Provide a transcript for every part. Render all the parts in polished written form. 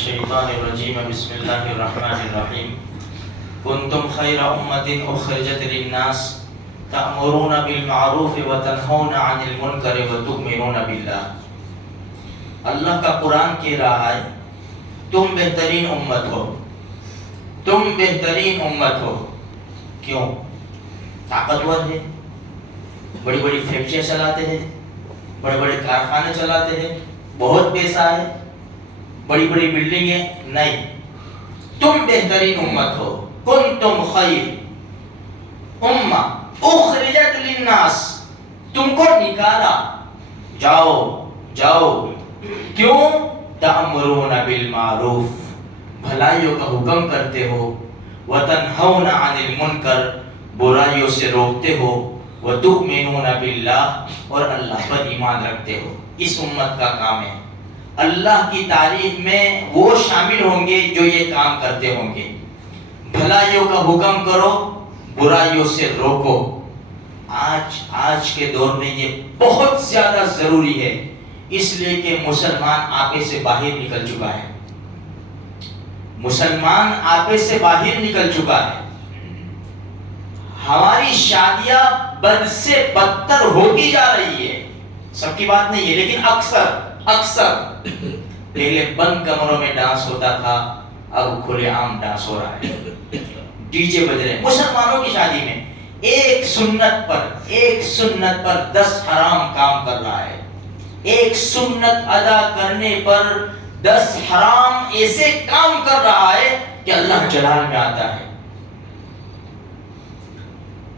الشیطان الرجیم بسم اللہ الرحمن الرحیم کنتم خیر امت اخرجت للناس تأمرون بالمعروف وتنہون عن المنکر وتؤمنون باللہ۔ اللہ کا قرآن کہہ رہا ہے تم بہترین امت ہو، تم بہترین امت ہو۔ کیوں؟ طاقتور ہے، بڑی بڑی فیکٹریاں چلاتے ہیں، بڑے بڑے کارخانے چلاتے ہیں، بہت پیسہ ہے، بڑی بڑی بلڈنگیں؟ نہیں، تم بہترین امت ہو۔ کنتم خیر امہ اخرجت للناس، تم کو نکالا، جاؤ جاؤ۔ کیوں؟ تأمرون بالمعروف، بھلائیوں کا حکم کرتے ہو، وتنہون عن المنکر، برائیوں سے روکتے ہو، وتؤمنون باللہ، اور اللہ پر ایمان رکھتے ہو۔ اس امت کا کام ہے، اللہ کی تعریف میں وہ شامل ہوں گے جو یہ کام کرتے ہوں گے۔ بھلائیوں کا حکم کرو، برائیوں سے روکو۔ آج کے دور میں یہ بہت زیادہ ضروری ہے، اس لیے کہ مسلمان آپے سے باہر نکل چکا ہے، مسلمان آپے سے باہر نکل چکا ہے۔ ہماری شادیاں بد سے بدتر ہوتی جا رہی ہے، سب کی بات نہیں ہے لیکن اکثر پہلے بند کمروں میں ڈانس ہوتا تھا، اب کھلے عام ڈانس ہو رہا ہے، ڈی جے بج رہے ہیں مسلمانوں کی شادی میں۔ ایک سنت پر 10 حرام کام کر رہا ہے، ایک سنت ادا کرنے پر 10 حرام ایسے کام کر رہا ہے کہ اللہ جلال میں آتا ہے۔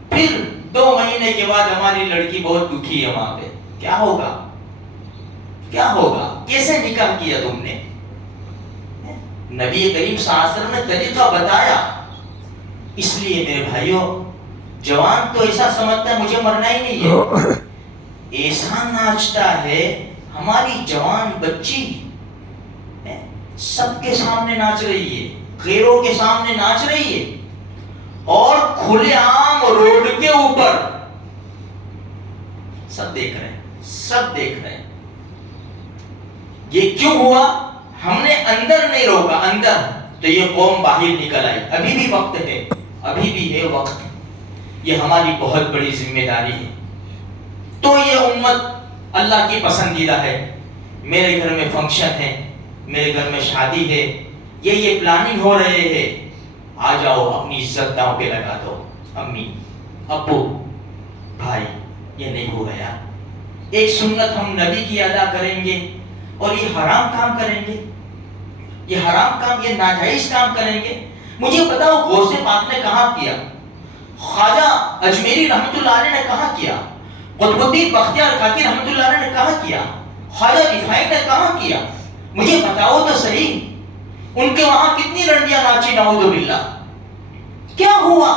پھر 2 مہینے کے بعد ہماری لڑکی بہت دکھی ہے، وہاں پہ کیا ہوگا؟ کیسے نکاح کیا تم نے؟ نبی کریم صلی اللہ علیہ وسلم نے طریقہ بتایا۔ اس لیے میرے بھائیوں، جوان تو ایسا سمجھتا ہے مجھے مرنا ہی نہیں ہے، ایسا ناچتا ہے۔ ہماری جوان بچی سب کے سامنے ناچ رہی ہے، غیروں کے سامنے ناچ رہی ہے، اور کھلے عام روڈ کے اوپر سب دیکھ رہے ہیں۔ یہ کیوں ہوا؟ ہم نے اندر نہیں روکا، اندر تو یہ قوم باہر نکل آئی۔ ابھی بھی ہے وقت، یہ ہماری بہت بڑی ذمہ داری ہے۔ تو یہ امت اللہ کی پسندیدہ ہے۔ میرے گھر میں فنکشن ہے، میرے گھر میں شادی ہے، یہ پلاننگ ہو رہے ہیں، آ جاؤ اپنی عزت داؤ پہ لگا دو۔ امی ابو بھائی، یہ نہیں ہو گیا۔ ایک سنت ہم نبی کی ادا کریں گے اور یہ حرام کام کریں گے، یہ ناجائز کام کریں گے۔ مجھے بتاؤ غوث پاک نے کہاں کیا؟ خواجہ اجمیری رحمۃ اللہ علیہ نے کہاں کیا؟ قطب الدین بختیار کاکی رحمۃ اللہ علیہ نے کہاں کیا؟ خواجہ رفاعی نے کہاں کیا؟ مجھے بتاؤ تو صحیح، ان کے وہاں کتنی رنڈیاں ناچی، نعوذ باللہ۔ کیا ہوا؟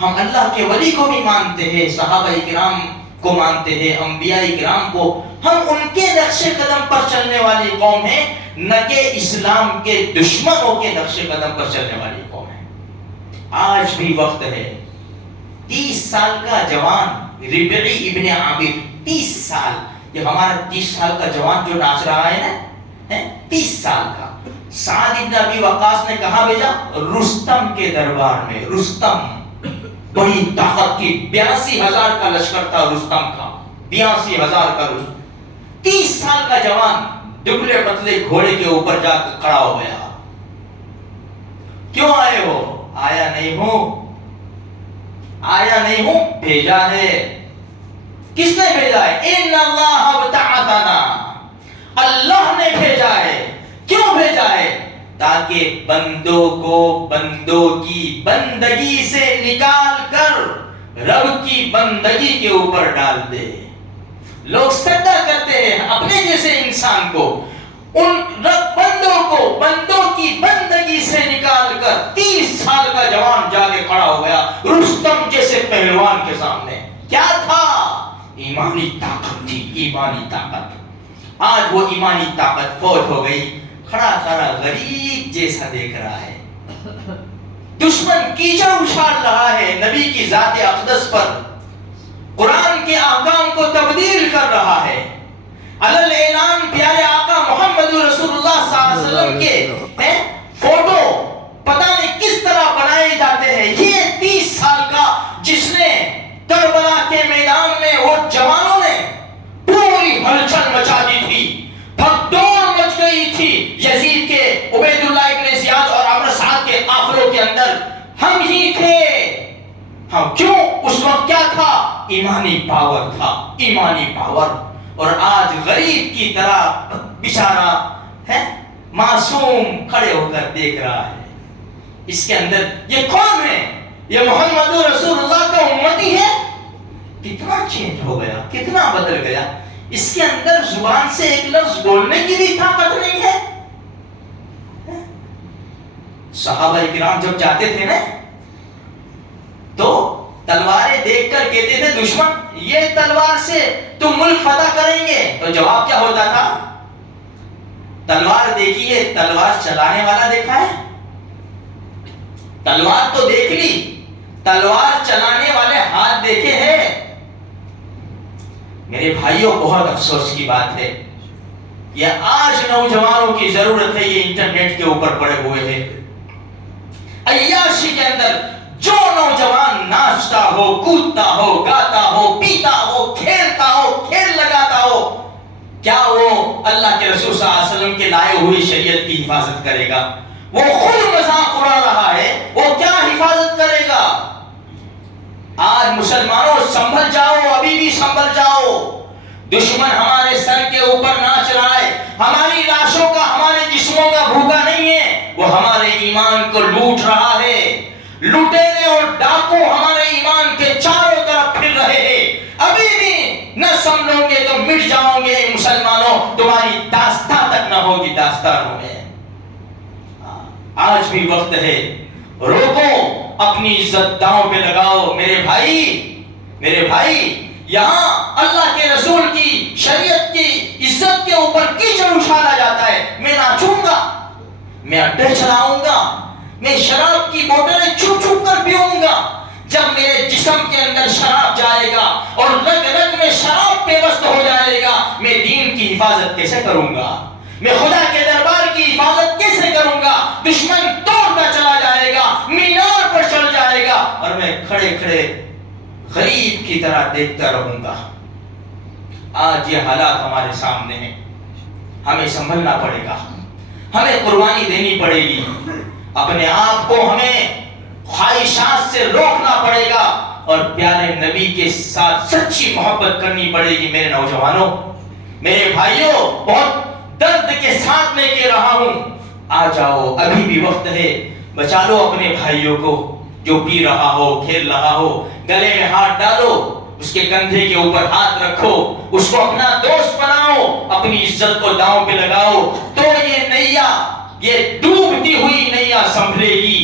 ہم اللہ کے ولی کو بھی مانتے ہیں، صحابہ کرام کو مانتے ہیں، انبیاء کرام کو۔ ہم ان کے نقش قدم پر چلنے والی قوم ہیں، نہ کہ اسلام کے دشمنوں کے نقش قدم پر چلنے والی قوم ہے۔ آج بھی وقت ہے۔ 30 سال کا جوان ربعی ابن عامر، 30 سال، یہ ہمارا 30 سال کا جوان جو ناچ رہا ہے نا، 30 سال کا۔ سعد ابن ابی وقاص نے کہاں بھیجا؟ رستم کے دربار میں۔ رستم بڑی طاقت کی، 82,000 کا لشکر تھا رستم کا، 82,000 کا لشکر۔ 30 سال کا جوان دبلے پتلے گھوڑے کے اوپر جا کر کھڑا ہو گیا۔ کیوں آئے ہو؟ آیا نہیں ہوں، بھیجا ہے۔ کس نے بھیجا ہے؟ ان اللہ ابتعثنا، اللہ نے بھیجا ہے۔ کیوں بھیجا ہے؟ تاکہ بندوں کو بندوں کی بندگی سے نکال کر رب کی بندگی کے اوپر ڈال دے۔ لوگ سجدہ کرتے ہیں اپنے جیسے انسان کو، ان بندوں کو بندوں کی بندگی سے نکال کر 30 سال کا جوان جا کے کھڑا ہو گیا رستم جیسے پہلوان کے سامنے۔ کیا تھا؟ ایمانی طاقت تھی، ایمانی طاقت۔ آج وہ ایمانی طاقت فوت ہو گئی، کھڑا غریب جیسا دیکھ رہا ہے۔ دشمن کیچڑ اچھال رہا ہے نبی کی ذات اقدس پر، قرآن کے احکام کو تبدیل کر رہا ہے۔ علل اعلان پیارے آقا محمد رسول اللہ صلی تھی یزید کے، عبید اللہ ابن زیاد اور عمرو سعد کے قافلوں کے اندر ہم ہی تھے. ہم کیوں؟ اس وقت کیا تھا؟ ایمانی پاور تھا، ایمانی پاور. اور آج غریب کی طرح بیچارہ ہے معصوم کھڑے ہو کر دیکھ رہا ہے. اس کے اندر یہ کون ہے؟ یہ محمد رسول اللہ کا امتی ہے. کتنا چینج ہو گیا، کتنا بدل گیا. اس کے اندر زبان سے ایک لفظ بولنے کی بھی طاقت نہیں ہے. صحابہ کرام جب جاتے تھے نا تو تلواریں دیکھ کر کہتے تھے دشمن یہ تلوار سے تم ملک فتح کریں گے. تو جواب کیا ہوتا تھا؟ تلوار دیکھیے، تلوار چلانے والا دیکھا ہے؟ تلوار تو دیکھ لی، تلوار چلانے والے ہاتھ دیکھے ہیں؟ میرے بھائیوں بہت افسوس کی بات ہے، یہ آج نوجوانوں کی ضرورت ہے. یہ انٹرنیٹ کے اوپر پڑے ہوئے ہیں. عیاشی کے اندر جو نوجوان ناچتا ہو، کودتا ہو، گاتا ہو، پیتا ہو، کھیلتا ہو، کھیل لگاتا ہو، کیا وہ اللہ کے رسول صلی اللہ علیہ وسلم کے لائے ہوئی شریعت کی حفاظت کرے گا؟ وہ خود مذاق اڑا رہا ہے، وہ کیا حفاظت کرے گا؟ آج مسلمانوں سنبھل جاؤ، ابھی بھی سنبھل جاؤ. دشمن ہمارے سر کے اوپر ناچ رہا ہے. ہماری لاشوں کا، ہمارے جسموں کا بھوکا نہیں ہے، وہ ہمارے ایمان کو لوٹ رہا ہے. لٹیرے اور ڈاکو ہمارے ایمان کے چاروں طرف پھر رہے ہیں. ابھی بھی نہ سمجھو گے تو مٹ جاؤ گے مسلمانوں، تمہاری داستان تک نہ ہوگی داستانوں میں. آج بھی وقت ہے، روکو، اپنی عزت داؤں پہ لگاؤ. میرے بھائی یہاں اللہ کے رسول کی شریعت کی عزت کے اوپر کیچڑ اچھالا جاتا ہے. میں ناچوں گا، میں اڈے چلاؤں گا، میں شراب کی بوتلیں چھپ چھپ کر پیوں گا. جب میرے جسم کے اندر شراب جائے گا اور رگ رگ میں شراب پیوست ہو جائے گا، میں دین کی حفاظت کیسے کروں گا؟ میں خدا کے دربار کی حفاظت کیسے کروں گا؟ دشمن توڑتا چلا جائے گا، مینار پر چڑھ جائے گا، اور میں کھڑے کھڑے غریب کی طرح دیکھتا رہوں گا. آج یہ حالات ہمارے سامنے ہیں. ہمیں سنبھلنا پڑے گا، ہمیں قربانی دینی پڑے گی. اپنے آپ کو ہمیں خواہشات سے روکنا پڑے گا اور پیارے نبی کے ساتھ سچی محبت کرنی پڑے گی. میرے نوجوانوں، میرے بھائیوں، بہت درد کے ساتھ میں کہہ رہا ہوں، آ جاؤ، ابھی بھی وقت ہے. بچا لو اپنے بھائیوں کو، جو پی رہا ہو، کھیل رہا ہو. گلے میں ہاتھ ڈالو، اس کے کندھے کے اوپر ہاتھ رکھو، اس کو اپنا دوست بناؤ، اپنی عزت کو داؤں پہ لگاؤ. تو یہ نیا، یہ ڈوبتی ہوئی نیا سنبھلے گی،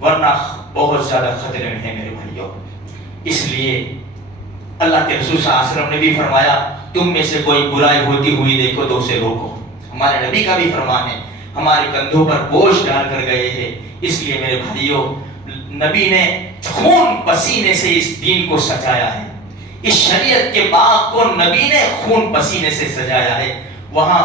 ورنہ بہت زیادہ خطرے میں ہے میرے بھائیوں. اس لیے اللہ کے رسول صلی اللہ علیہ وسلم نے بھی فرمایا، تم میں سے کوئی برائی ہوتی ہوئی دیکھو تو اسے روکو. ہمارے نبی کا بھی فرمان ہے، ہمارے کندھوں پر بوجھ ڈال کر گئے ہیں. اس لیے میرے بھائیوں، نبی نے خون پسینے سے اس دین کو سجایا ہے. اس شریعت کے باغ کو نبی نے خون پسینے سے سجایا ہے. وہاں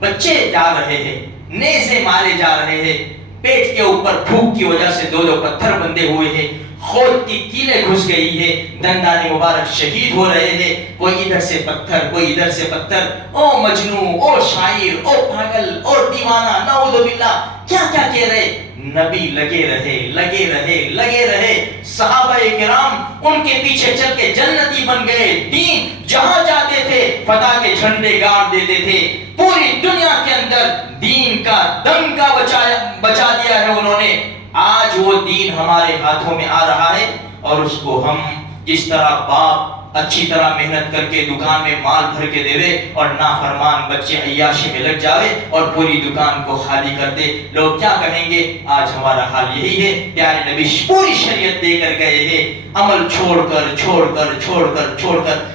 بچے جا رہے ہیں، نیزے مارے جا رہے ہیں، پیٹ کے اوپر بھوک کی وجہ سے دو پتھر بندے ہوئے ہیں، خود کی کیلیں گھس گئی ہے، دندان مبارک شہید ہو رہے ہیں. کوئی ادھر سے پتھر، کوئی ادھر سے پتھر. او مجنون، او شاعر، او پاگل، او دیوانہ، نعوذ باللہ، کیا کیا کہہ رہے. نبی لگے رہے. صحابہ کرام ان کے پیچھے چل کے جنتی بن گئے. دین جہاں جاتے تھے فتح کے جھنڈے گاڑ دیتے تھے. پوری دنیا کے اندر دین کا دنکا بچا دیا ہے انہوں نے. آج وہ دین ہمارے ہاتھوں میں آ رہا ہے اور اس کو ہم جس طرح باپ اچھی طرح محنت کر کے دکان میں مال بھر کے دے اور نافرمان بچے عیاشی میں لگ جاوے اور پوری دکان کو خالی کر دے، لوگ کیا کہیں گے؟ آج ہمارا حال یہی ہے. پیارے نبی پوری شریعت دے کر گئے ہیں، عمل چھوڑ کر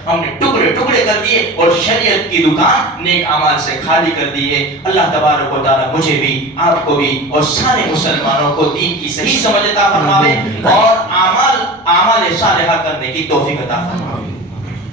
ہم نے ٹکڑے کر دیے اور شریعت کی دکان نیک اعمال سے خالی کر دی ہے. اللہ تبارک و تعالی مجھے بھی، آپ کو بھی اور سارے مسلمانوں کو دین کی صحیح سمجھ عطا فرماوے اور اعمال صالحہ کرنے کی توفیق عطا فرماوے.